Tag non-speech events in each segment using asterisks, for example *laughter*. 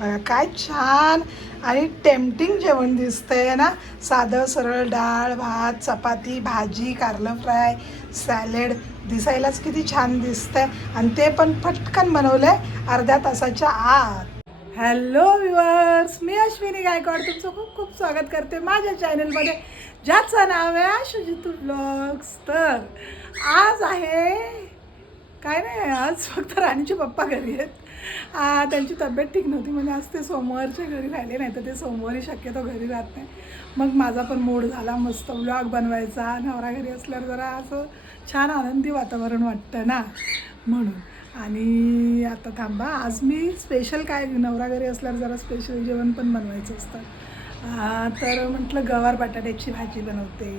बघा काय छान. आणि टेम्पटिंग जेवण दिसतंय ना. साधं सरळ डाळ भात चपाती भाजी कारलं फ्राय सॅलेड. दिसायलाच किती छान दिसतंय. आणि ते पण पटकन बनवलंय अर्ध्या तासाच्या आत. हॅलो व्ह्युअर्स मी अश्विनी गायकवाड. तुमचं खूप खूप स्वागत करते माझ्या चॅनलमध्ये ज्याचं नाव आहे आशुजितू ब्लॉग्स तर आज आहे काय नाही आज फक्त राणीचे पप्पा घरी आहेत. त्यांची तब्येत ठीक नव्हती म्हणजे आज ते सोमवारच्या घरी राहिले नाही तर ते सोमवारी शक्यतो घरी राहत नाही. मग माझा पण मूड झाला मस्त व्लॉग बनवायचा नवरा घरी असल्यावर जरा असं छान आनंदी वातावरण वाटतं ना म्हणून. आणि आता थांबा आज मी स्पेशल काय नवरा घरी असल्यावर जरा स्पेशल जेवण पण बनवायचं असतं. तर म्हटलं गवार बटाट्याची भाजी बनवते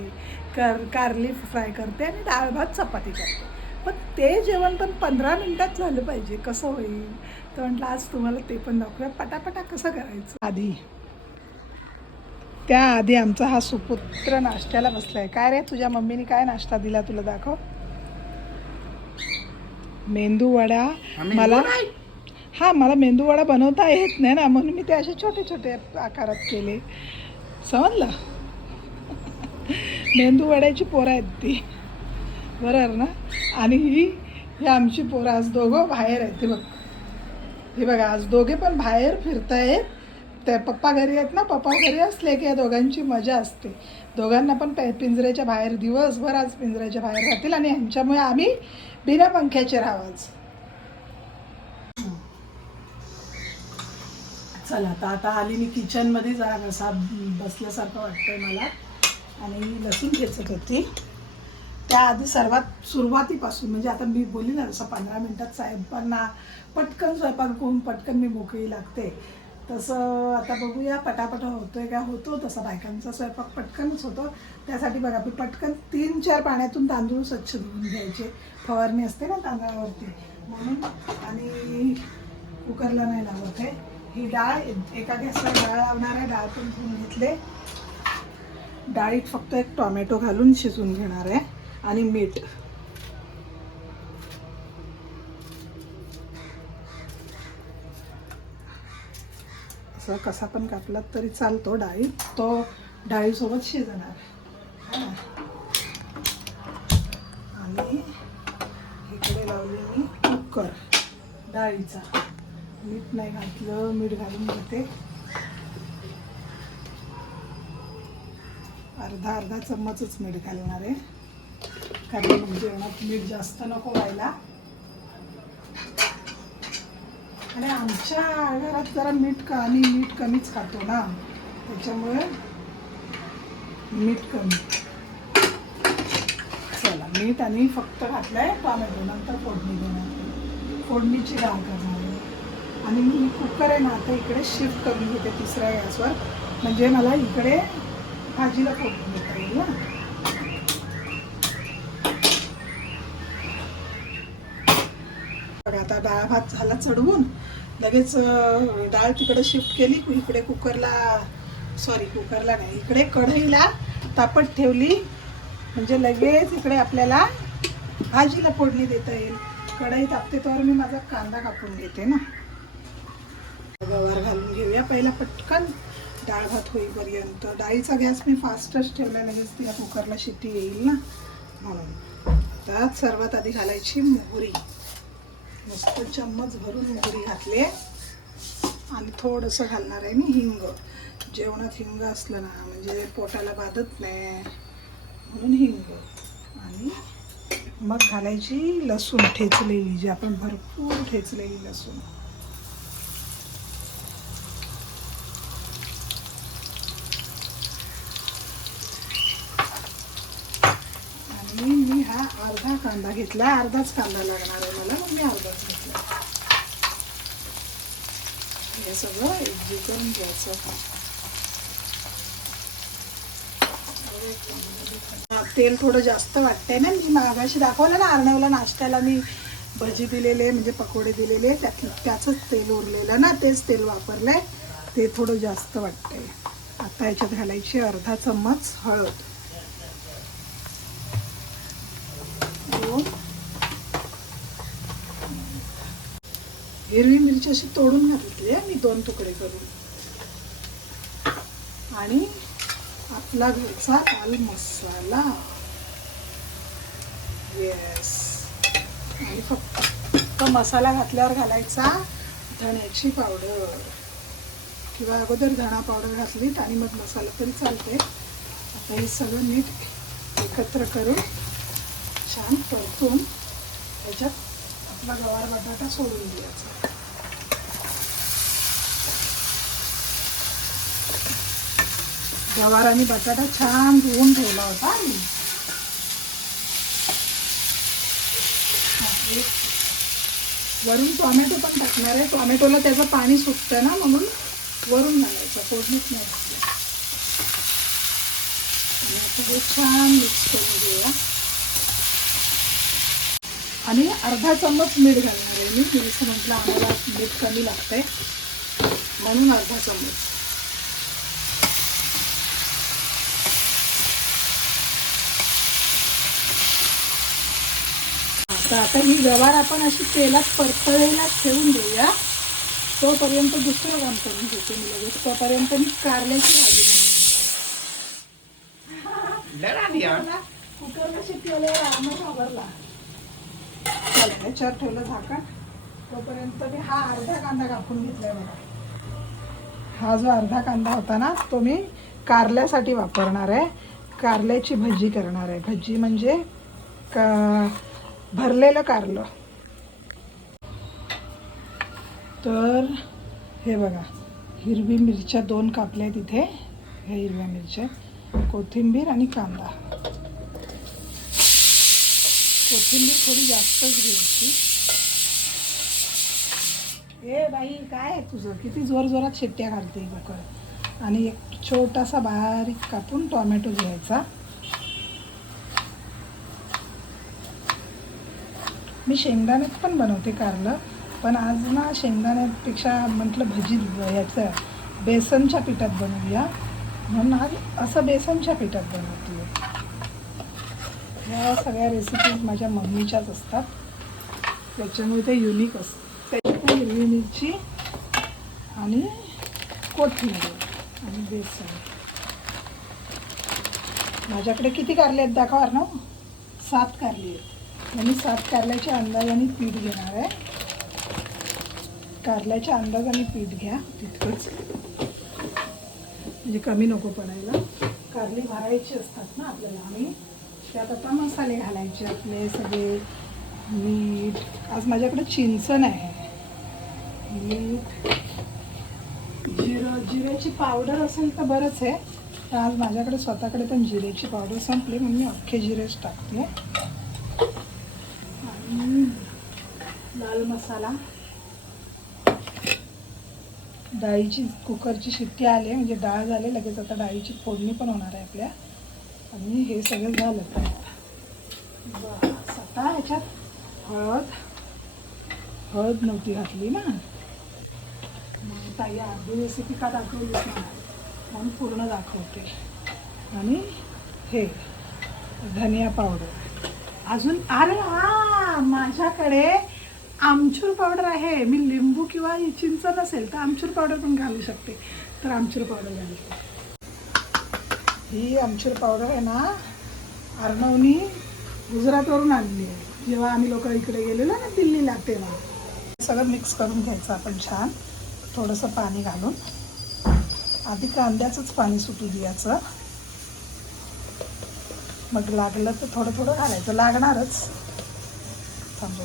कर कारली फ्राय करते आणि डाळ भात चपाती करते. पण ते जेवण पण पंधरा मिनटात झालं पाहिजे कसं होईल? तर म्हटलं आज तुम्हाला ते पण दाखवूया. पटापटा कसं करायचं? आधी. त्याआधी आमचा हा सुपुत्र नाश्त्याला बसलाय. काय रे तुझ्या मम्मीने काय नाश्ता दिला तुला दाखव. मेंदू वडा मला हा मला मेंदू वडा बनवता येत नाही ना म्हणून मी ते असे छोटे छोटे आकारात केले. समजलं? मेंदू वड्याची पोरं आहेत ती. बरोबर ना? आणि ही हे आमची पोरं आज दोघं बाहेर आहेत. ते बघ. हे बघा आज दोघे पण बाहेर फिरतायत. ते पप्पा घरी आहेत ना? पप्पा घरी असले की या दोघांची मजा असते. दोघांना पण पै पिंजऱ्याच्या बाहेर दिवसभर आज पिंजऱ्याच्या बाहेर राहतील आणि ह्यांच्यामुळे आम्ही बिना पंख्याचे राहावाच. चला आता आता आली मी किचनमध्ये जरा कसा बसल्यासारखं वाटतंय मला. आणि लसूण खेचत होती. त्याआधी सर्वात सुरुवातीपासून म्हणजे आता मी बोलली ना जसं पंधरा मिनटात साहेबांना पटकन स्वयंपाक करून पटकन मी मोकळी लागते. तसं आता बघूया पटापट होतोय का? होतो तसा बायकांचा स्वयंपाक पटकनच होतो. त्यासाठी बघा मी पटकन तीन चार पाण्यातून तांदूळ स्वच्छ धुवून घ्यायचे. फवारणी असते ना तांदळावरती. म्हणून आणि कुकरला नाही लावत आहे. ही डाळ एका गॅसवर डाळ लावणार आहे डाळ पण धुवून घेतले. डाळीत फक्त एक टोमॅटो घालून शिजून घेणार आहे. आणि मीठ. असं कसा पण कापला तरी चालतो डाळी. तो डाळीसोबत शिजणार. आणि इकडे लावले मी कुकर डाळीचा. मीठ नाही घातलं मीठ घालून घेते. अर्धा अर्धा चम्मचच मीठ घालणार आहे. कारण मग जेवणात मीठ जास्त नको व्हायला. आणि आमच्या घरात जरा मीठ का आणि मीठ कमीच खातो ना. त्याच्यामुळे मीठ कमी. चला मीठ आणि फक्त घातलंय टॉमॅटो नंतर फोडणी देणार फोडणीची डाळ करणार आणि मी कुकर आहे ना आता इकडे शिफ्ट करून घेते तिसऱ्या गॅसवर. म्हणजे मला इकडे भाजीला फोडणी देता येईल ना बघा आता डाळ भात झाला चढवून लगेच डाळ तिकडे शिफ्ट केली इकडे कुकरला सॉरी कुकरला नाही इकडे कढईला तापट ठेवली म्हणजे लगेच इकडे आपल्याला भाजीला फोडणी देता येईल. कढई तापते तर मी माझा कांदा कापून घेते ना. गवार घालून घेऊया पहिला पटकन. डाळ भात होईपर्यंत. डाळीचा गॅस मी फास्टच ठेवला लगेच तिला कुकरला शिट्टी येईल ना. म्हणून. त्यात सर्वात आधी घालायची मोहरी. मस्त चम्मच भरून मोहरी घातली आणि थोडंसं घालणार आहे मी हिंग. जेवणात हिंग असलं ना म्हणजे पोटाला बाधत नाही. म्हणून हिंग. आणि मग घालायची लसूण ठेचलेली जी आपण भरपूर ठेचलेली लसूण आणि मी हा अर्धा कांदा घेतला. अर्धाच कांदा लागणार आहे मला मी अर्धाच घेतला. हे सगळं एकजीव करून घ्यायचं. तेल थोडं जास्त वाटतंय ना मी मागाशी दाखवलं ना अर्णवला नाश्त्याला मी भजी दिलेले म्हणजे पकोडे दिलेले त्यात त्याचंच तेल उरलेलं ना तेच तेल वापरलंय. ते थोडं जास्त वाटतंय. आता याच्यात घालायची अर्धा चम्मच हळद. दोन हिरवी मिरची अशी तोडून घातली आहे मी दोन तुकडे करून. आणि आपला घरचा लाल मसाला. येस आणि फक्त फक्त मसाला घातल्यावर घालायचा धण्याची पावडर. किंवा अगोदर धणा पावडर घातलीत आणि मग मसाला तरी चालते आता हे सगळं नीट एकत्र करून छान परतून त्याच्यात आपला गवार बटाटा सोडून द्यायचा. गवार आणि बटाटा छान धुवून ठेवला होता आम्ही. वरून टोमॅटो पण टाकणार आहे. टोमॅटोला त्याचं पाणी सुटतं ना म्हणून वरून घालायचं फोडणीत नाही छान मिक्स करून घेऊया. आणि अर्धा चम्मच मीठ घालणार आहे मी. जसं म्हटलं आम्हाला मीठ कमी लागतंय. म्हणून अर्धा चम्मच. आता आता ही गवार आपण अशी तेलात परतलेला ठेवून देऊया. तोपर्यंत दुसरं काम करून घेते मी लगेच. तोपर्यंत मी कारल्याची भाजी बनवून कुकरला शिट्टी आल्यावर आम्ही याच्यावर ठेवलं झाकण. तोपर्यंत मी हा अर्धा कांदा कापून घेतलाय बघा. हा जो अर्धा कांदा होता ना तो मी कारल्यासाठी वापरणार आहे. कारल्याची भजी करणार आहे. भजी म्हणजे का भरलेलं कारलं. तर हे बघा हिरवी मिरच्या दोन कापल्या आहेत ह्या हिरव्या मिरच्या कोथिंबीर आणि कांदा. कोथिंबीर थोडी जास्तच घ्यायची. ए बाई काय आहे तुझं? किती जोर जोरात शिट्ट्या घालते लोकं. आणि एक छोटासा बारीक कापून टोमॅटो घ्यायचा. मी शेंगदाण्यात पण बनवते कारलं पण आज ना शेंगदाण्यापेक्षा म्हटलं भजी याचं बेसनच्या पिठात बनवूया. म्हणून आज असं बेसनच्या पिठात बनवते ह्या सगळ्या रेसिपीज माझ्या मम्मीच्याच असतात. त्याच्यामुळे ते युनिक असतं. त्याच्यात हिरवी मिरची आणि कोथिंबीर आणि बेसन. माझ्याकडे किती कारले आहेत दाखवा ना सात कारली आहेत. आणि सात कारल्याच्या अंदाजाने पीठ घेणार आहे. कारल्याच्या अंदाजाने पीठ घ्या तितकंच. म्हणजे कमी नको पडायला. कारली भरायची असतात ना आपल्याला आम्ही त्यात आता मसाले घालायचे आपले सगळे. मीठ. आज माझ्याकडे चिंचण आहे. मीठ. जिरं जिऱ्याची पावडर असेल तर बरंच आहे. तर आज माझ्याकडे स्वतःकडे पण जिऱ्याची पावडर संपली. म्हणून मी अख्खे जिरेच टाकते. आणि लाल मसाला. डाळीची कुकरची शिट्टी आली आहे. म्हणजे डाळ झाली लगेच आता डाळीची फोडणी पण होणार आहे आपल्या. आणि हे सगळं झालं. तर बस आता ह्याच्यात हळद हळद नव्हती घातली ना. मग ताई अर्धी रेसिपी का दाखवलीच नाही म्हणून पूर्ण दाखवते. आणि हे धनिया पावडर अजून अरे हा माझ्याकडे आमचूर पावडर आहे. मी लिंबू किंवा चिंच नसेल तर आमचूर पावडर पण घालू शकते. तर आमचूर पावडर घालते ही आमचूर पावडर आहे ना अर्णवनी गुजरातवरून आणली आहे. जेव्हा आम्ही लोक इकडे गेलेलो ना दिल्लीला तेव्हा. सगळं मिक्स करून घ्यायचं आपण छान. थोडंसं पाणी घालून. आधी कांद्याचंच पाणी सुटू द्यायचं. मग लागलं तर थोडं थोडं घालायचं. लागणारच. थांबव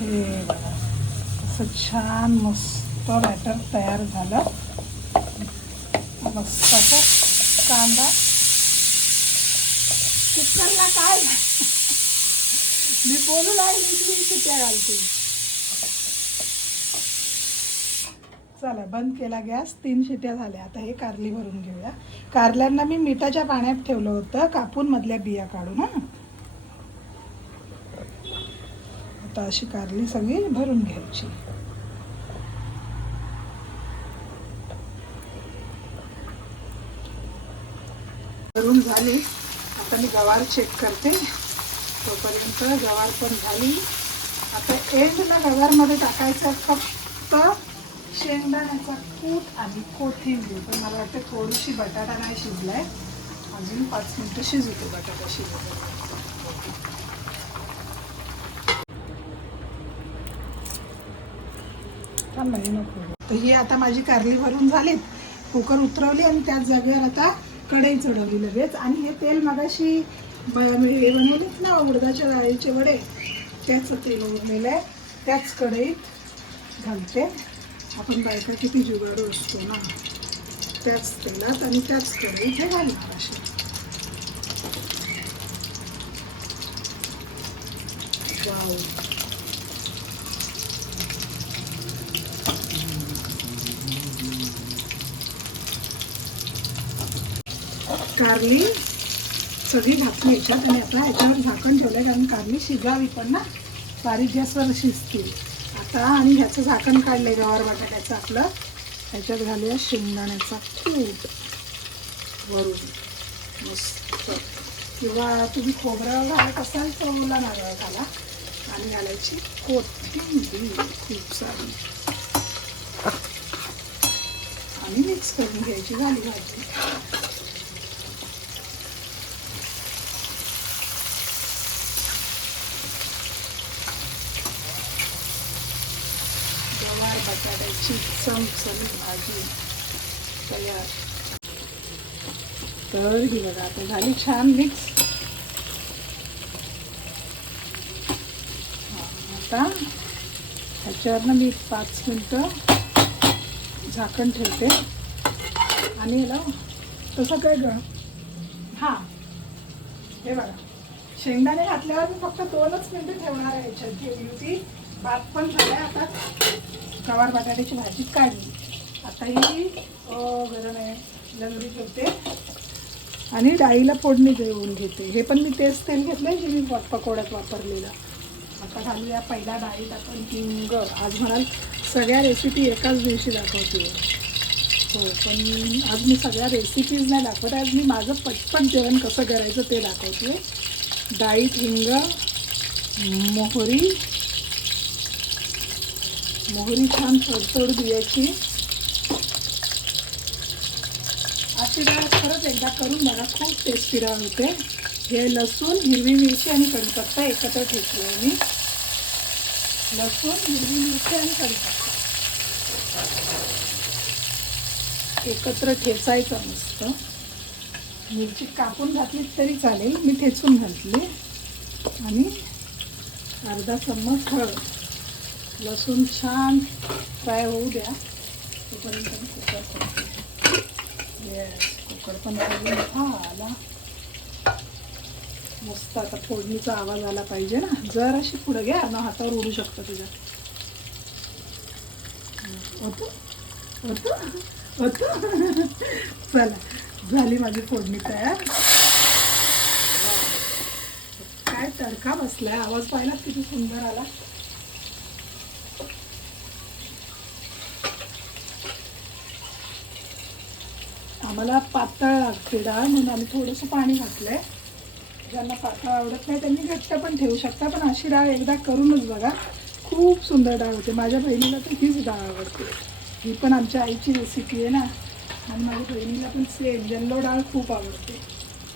हे बघा. असं छान मस्त बॅटर तयार झालं. मस्त असं कांदा. कुकरला काय? मी बोलू लागली की शिट्या घालते. चला बंद केला गॅस. तीन शिट्या झाल्या. आता हे कारली भरून घेऊया. कारल्यांना मी मिठाच्या पाण्यात ठेवलं होतं. कापून मधल्या बिया काढून हा. आता अशी कारली सगळी भरून घ्यायची. भरून झाली. आता मी गवार चेक करते. तोपर्यंत गवार पण झाली. आता एंडला गवारमध्ये टाकायचं फक्त शेंगदाण्याचा कूट आणि कोथिंबीर. पण मला वाटतं थोडीशी बटाटा नाही शिजलाय. अजून पाच मिनटं शिजवतो बटाटा शिजवतो नको. तर ही आता माझी कारली भरून झालीत. कुकर उतरवली आणि त्याच जागेवर आता कढई चढवली लगेच. आणि हे तेल मगाशी ब- म्हणजे बनवलीत ना उडदाच्या डाळीचे वडे त्याचं तेल उरलेलं आहे. त्याच कढईत घालते. आपण बायका किती जुगारू असतो ना त्याच तेलात आणि त्याच कढईत हे घालणार असे वाव. कारली सगळी भाकरी याच्यात आणि आपला याच्यावर झाकण ठेवलंय कारण कारली शिजावी पण ना. बारीक गॅसवर शिजतील आता आणि ह्याचं झाकण काढलंय गवार बटाट्याचं आपलं. ह्याच्यात घालूया शेंगदाण्याचा कूट. वरून. मस्त. किंवा तुम्ही खोबरं घालत असाल तर मुला नारळ घाला. आणि घालायची कोथिंबीर खूप सारी. आणि मिक्स करून घ्यायची झाली भाजी. गवार बटाट्याची चमचमीत भाजी तयार. तर ही बघा आता झाली छान मिक्स आता ह्याच्यावरनं मी पाच मिनटं झाकण ठेवते. आणि याला तसं काय ग? हां. हे बघा शेंगदाणे घातल्यावर मी फक्त दोनच मिनटं ठेवणार आहे ह्याच्यात ठेवली होती. भात पण झाला आता. गवार बटाट्याची भाजी काढली. आता ही अं, गरम आहे. लंगडी ठेवते आणि डाळीला फोडणी देऊन घेते. हे पण मी तेच तेल घेतलं आहे जे मी पकोड्यात वापरलेलं. आता घालूया पहिला डाळीत आपण हिंग आज म्हणाल सगळ्या रेसिपी एकाच दिवशी दाखवते. हो पण आज मी सगळ्या रेसिपीज नाही दाखवत आज मी माझं पटपट जेवण कसं करायचं ते दाखवते. डाळीत हिंग मोहरी मोहरी छान तडतड बियाची अशी डाळ खरंच एकदा करून बघा खूप टेस्टी डाळ होते. हे लसूण हिरवी मिरची आणि कढीपत्ता एकत्र ठेवली आहे मी. लसूण हिरवी मिरची आणि कढीपत्ता. एकत्र ठेचायचं मस्त. मिरची कापून घातली तरी चालेल. मी ठेचून घातली. आणि अर्धा चम्मच हळद. लसूण छान फ्राय होऊ द्या. तोपर्यंत कुकर करते येस कुकर पण करून हा आला. मस्त आता फोडणीचा आवाज आला पाहिजे ना. जर अशी पुढं घ्या ना हातावर उडू शकतं तुझ्या. होतो? होतो? होतो? चला झाली माझी फोडणी तयार. काय तडका बसलाय. आवाज पाहिला किती सुंदर आला. आम्हाला पातळ लागते डाळ म्हणून आम्ही थोडंसं पाणी घातलं आहे ज्यांना पातळ आवडत नाही त्यांनी घट्ट पण ठेवू शकता पण अशी डाळ एकदा करूनच बघा. खूप सुंदर डाळ होते. माझ्या बहिणीला तर हीच डाळ आवडते. ही पण आमच्या आईची रेसिपी आहे ना. आणि माझ्या बहिणीला पण सेम जल्लो डाळ खूप आवडते.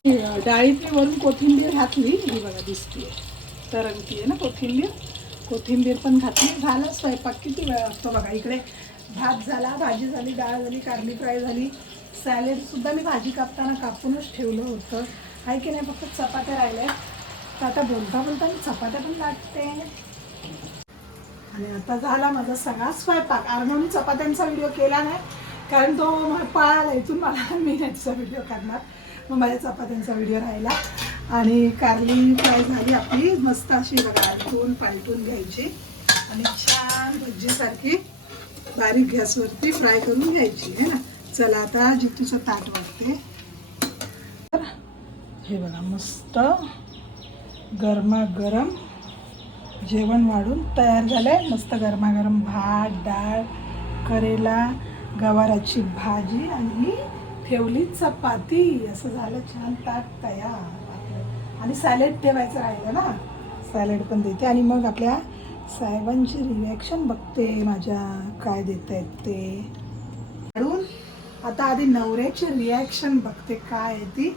ही, डाळीत मी वरून कोथिंबीर घातली ही बघा दिसते तरंगती आहे ना कोथिंबीर? कोथिंबीर पण घातली. झाला स्वयंपाक किती वेळ असतो बघा. इकडे भात झाला भाजी झाली डाळ झाली कारली फ्राय झाली. सॅलेडसुद्धा मी भाजी कापताना कापूनच ठेवलं होतं. आहे की नाही? फक्त चपात्या राहिल्या तर आता बोलता बोलता मी चपात्या पण लाटते. आणि आता झाला माझा सगळा स्वयंपाक. अर्णवनी चपात्यांचा व्हिडिओ केला नाही. कारण तो पळाला इथून. मला *laughs* मी याचा व्हिडिओ करणार. मग माझ्या चपात्यांचा व्हिडिओ राहिला. आणि कारली फ्राय झाली आपली. मस्त अशी बघा आलटून पालटून घ्यायची. आणि छान भज्जीसारखी बारीक गॅसवरती फ्राय करून घ्यायची. आहे ना? चला आता जितूचं ताट वाटते तर हे बघा मस्त गरमागरम जेवण वाढून तयार झालं आहे मस्त गरमागरम भात डाळ करेला गवाराची भाजी आणि ठेवली चपाती. असं झालं छान ताट तयार. आणि सॅलेड ठेवायचं राहिलं ना? सॅलेड पण देते. आणि मग आपल्या साहेबांची रिॲक्शन बघते माझ्या काय देत आहेत ते. काढून आता आधी नवऱ्याची रिॲक्शन बघते काय आहे ती.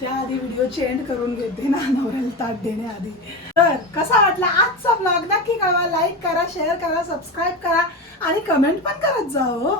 त्याआधी व्हिडिओ एंड करून घेते ना नवऱ्याला ताट देण्याआधी. तर कसा वाटला आजचा ब्लॉग नक्की कळवा लाईक करा शेअर करा सबस्क्राईब करा आणि कमेंट पण करत जा हो.